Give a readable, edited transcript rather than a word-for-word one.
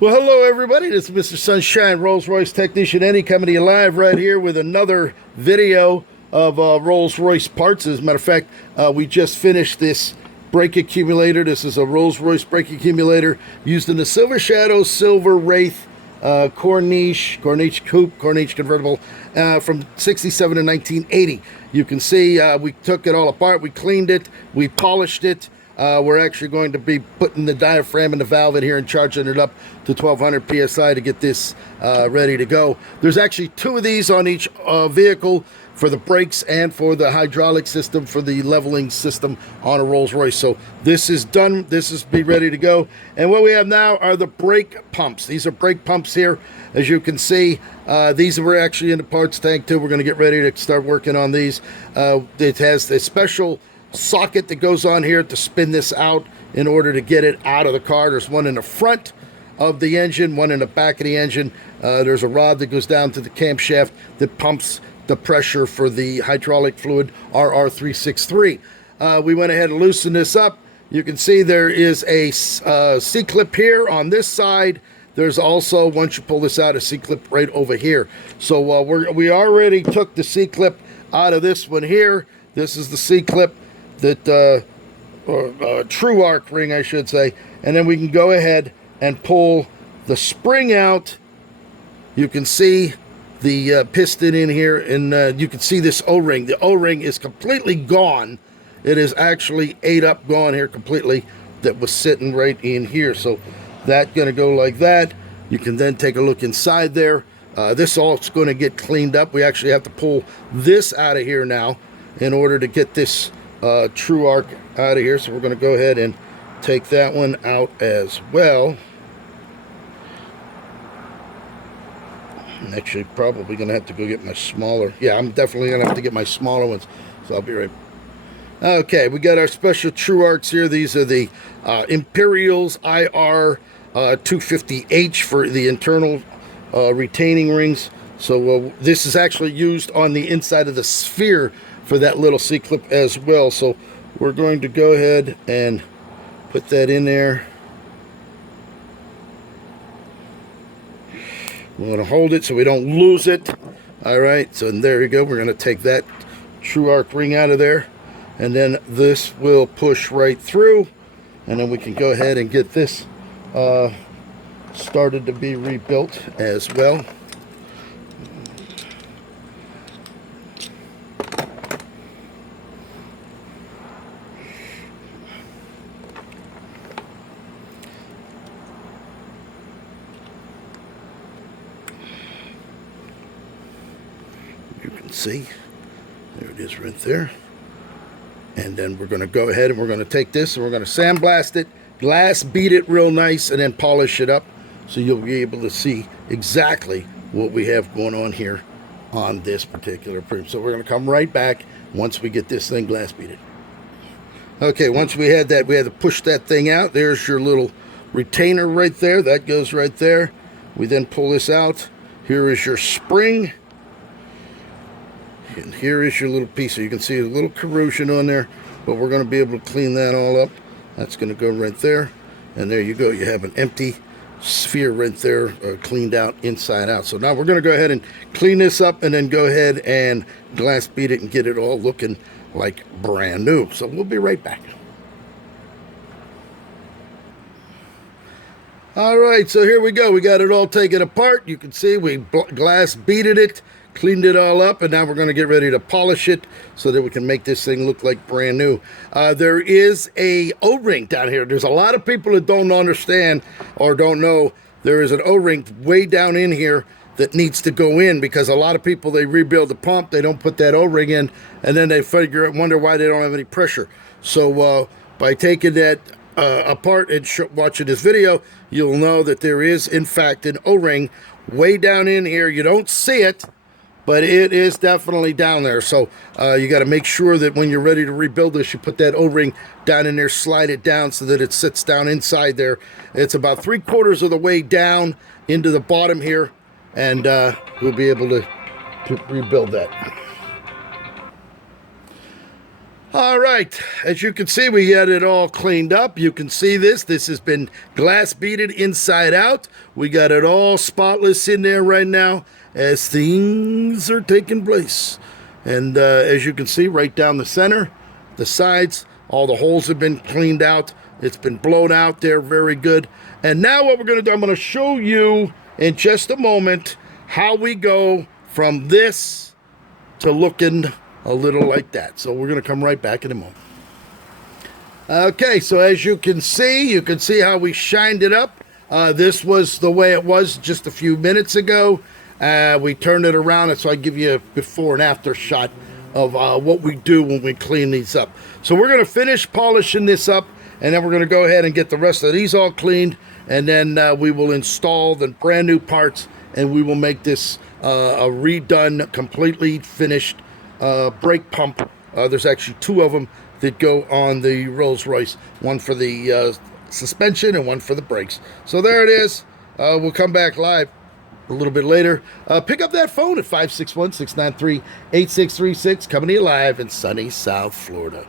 Well, hello everybody. This is Mr. Sunshine, Rolls-Royce technician Eddy, coming to you live right here with another video of Rolls-Royce parts. As a matter of fact, we just finished this brake accumulator. This is a Rolls-Royce brake accumulator used in the Silver Shadow, Silver Wraith, Corniche Coupe, Corniche convertible from 67 to 1980. You can see we took it all apart, we cleaned it, we polished it. We're actually going to be putting the diaphragm and the valve in here and charging it up to 1200 psi to get this ready to go. There's actually two of these on each vehicle for the brakes and for the hydraulic system for the leveling system on a Rolls-Royce. So this is done. This is be ready to go. And what we have now are the brake pumps. These are brake pumps here. As you can see, these were actually in the parts tank too. We're going to get ready to start working on these. It has a special socket that goes on here to spin this out in order to get it out of the car. There's one in the front of the engine, one in the back of the engine. There's a rod that goes down to the camshaft that pumps the pressure for the hydraulic fluid RR363. We went ahead and loosened this up. You can see there is a C-clip here on this side. There's also, once you pull this out, a C-clip right over here. So we already took the C-clip out of this one here. This is the C-clip that true arc ring, I should say. And then we can go ahead and pull the spring out. You can see the piston in here, and you can see this O-ring. The O-ring is completely gone. It is actually ate up, gone here completely. That was sitting right in here. So that's going to go like that. You can then take a look inside there. This all is going to get cleaned up. We actually have to pull this out of here now in order to get this true arc out of here. So we're going to go ahead and take that one out as well. I'm actually probably going to have to go get my smaller. Yeah, I'm definitely going to have to get my smaller ones. So I'll be right back. Okay, we got our special true arcs here. These are the Imperials IR 250H for the internal retaining rings. So this is actually used on the inside of the sphere for that little C-clip as well. So we're going to go ahead and put that in there. We want to hold it so we don't lose it. All right, so there you go. We're going to take that true arc ring out of there, and then this will push right through, and then we can go ahead and get this started to be rebuilt as well. You can see, there it is right there. And then we're going to go ahead and we're going to take this and we're going to sandblast it, glass beat it real nice, and then polish it up so you'll be able to see exactly what we have going on here on this particular print. So we're going to come right back once we get this thing glass beaded. Okay, once we had that, we had to push that thing out. There's your little retainer right there. That goes right there. We then pull this out. Here is your spring. And here is your little piece. So you can see a little corrosion on there, but we're going to be able to clean that all up. That's going to go right there. And there you go. You have an empty sphere right there, cleaned out inside out. So now we're going to go ahead and clean this up and then go ahead and glass bead it and get it all looking like brand new. So we'll be right back. All right, so here we go. We got it all taken apart. You can see we glass beaded it, cleaned it all up, and now we're going to get ready to polish it so that we can make this thing look like brand new. There is a O-ring down here. There's a lot of people that don't understand or don't know there is an O-ring way down in here that needs to go in, because a lot of people, they rebuild the pump, they don't put that O-ring in, and then they wonder why they don't have any pressure. So by taking that apart and watching this video, you'll know that there is in fact an O-ring way down in here. You don't see it, but it is definitely down there. So you got to make sure that when you're ready to rebuild this, you put that O-ring down in there, slide it down so that it sits down inside there. It's about 3/4 of the way down into the bottom here, and we'll be able to rebuild that. All right, as you can see, we got it all cleaned up. You can see this. This has been glass beaded inside out. We got it all spotless in there right now as things are taking place. And as you can see, right down the center, the sides, all the holes have been cleaned out. It's been blown out there very good. And now what we're going to do, I'm going to show you in just a moment how we go from this to looking a little like that. So we're going to come right back in a moment. Okay, so as you can see how we shined it up. This was the way it was just a few minutes ago. We turned it around, and so I give you a before and after shot of what we do when we clean these up. So we're going to finish polishing this up, and then we're going to go ahead and get the rest of these all cleaned, and then we will install the brand new parts, and we will make this a redone, completely finished brake pump. There's actually two of them that go on the Rolls-Royce, one for the suspension and one for the brakes. So there it is. We'll come back live a little bit later. Pick up that phone at 561-693-8636, coming to you live in sunny South Florida.